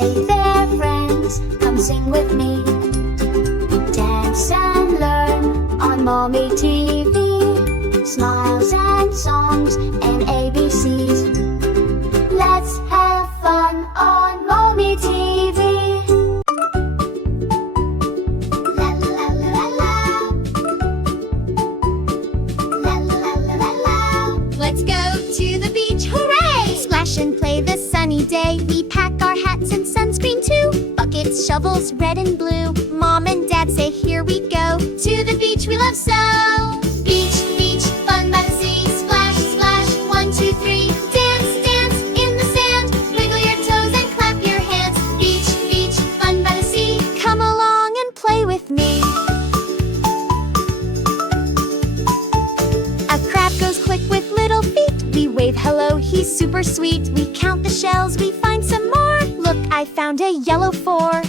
Hey there friends, come sing with me. Dance and learn on Momi TV. Smiles and songs and ABCs. Let's have fun on Momi TV. La la la la la. La la la la la. Let's go to the beach, hooray! Splash and play the sunny day. We pack our hats and sunscreen too. Buckets, shovels, red and blue. Mom and Dad say here we go. To the beach we love so. Beach, beach, fun by the sea. Splash, splash, 1, 2, 3. Dance, dance in the sand. Wiggle your toes and clap your hands. Beach, beach, fun by the sea. Come along and play with me. A crab goes quick with little feet. We wave hello, he's super sweet. We count the shells, we find some more. Look, I found a yellow 4.